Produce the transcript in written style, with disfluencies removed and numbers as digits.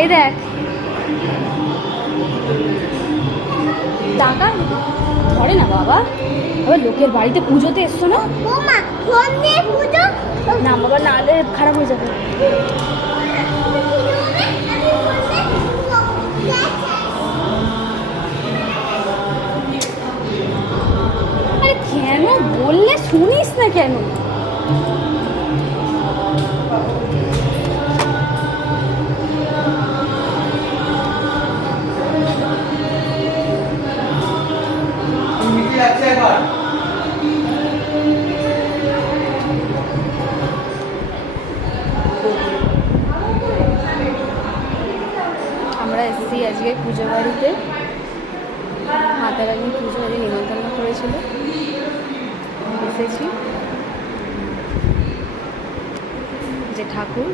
এই দেখ টাকা ধরে না বাবা, আবার লোকের বাড়িতে পুজোতে এসছো না? ফোন দিয়ে পুজো না বাবা, নাহলে খারাপ হয়ে যাবে। আরে কেন বললে শুনিস না কেন? আমরা এসেছি আজকে পুজো বাড়িতে, হাতারানি পুজো বাড়ি নিমন্ত্রণ করেছিল, এসেছি। যে ঠাকুর